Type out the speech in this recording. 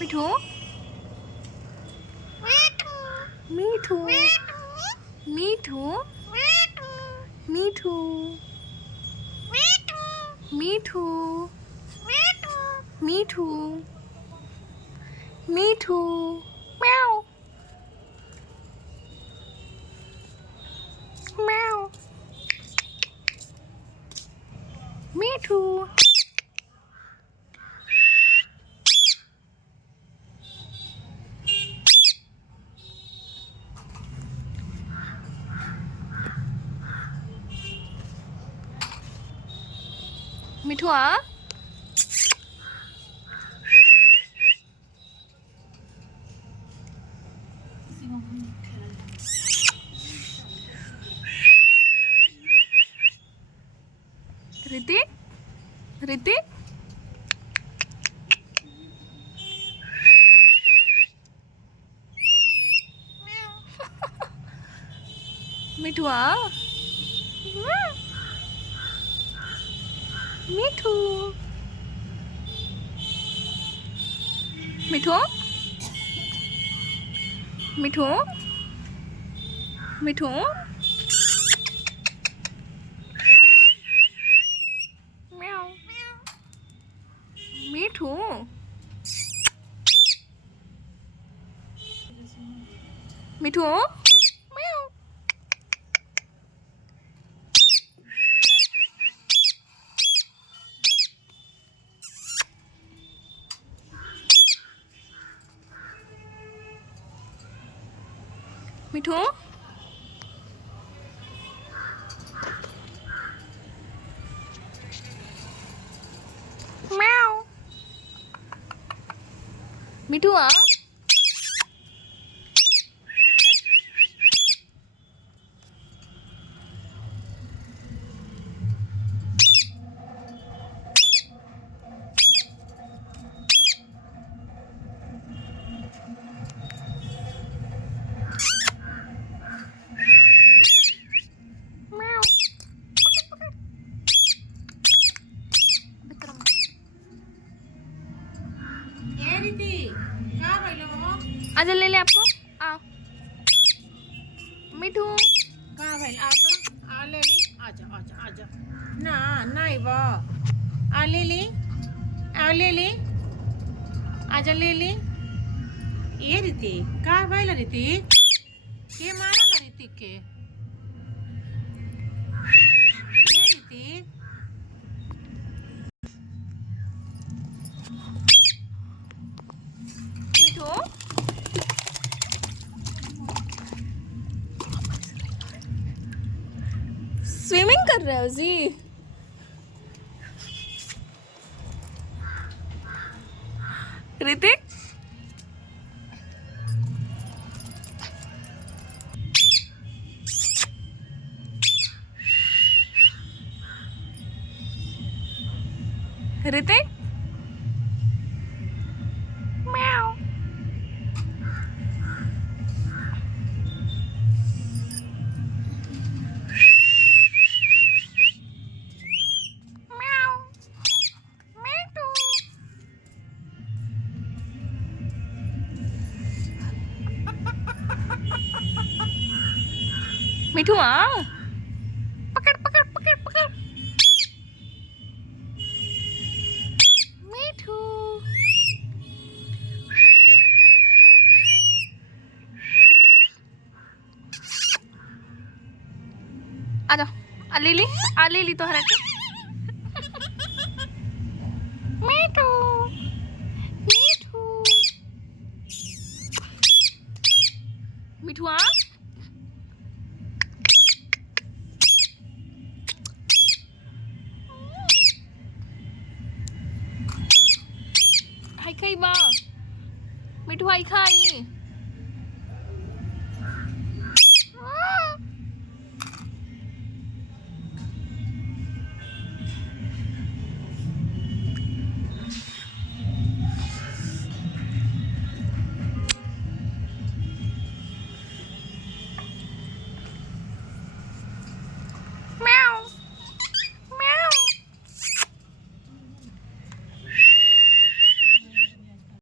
मिठू मिठू मिठू मिठू मिठू मिठू मिठू म्याव म्याव मिठू मिठू आ ऋतिक ऋतिक मिठू आ मिठू मिठू मिठू मिठू म्याव मिठू मिठू म्याव मिठू म्याव मिठू आ आजा ले ले आपको आओ मिठू का भाई आता आले ली आजा आजा आजा ना नाही बा आले ली आजा ले ली ये रीती का भाईला रीती के माराला रीती के ये रीती मिठू स्विमिंग कर रहे हो जी ऋतिक ऋतिक म्याव म्याव मिठू मिठू आ पकड़ पकड़ पकड़ पकड़ मिठू आजा आ ले ली तो हरा के मिठू मिठू मिठू आ हाय खाई बा मिठू हाय खाई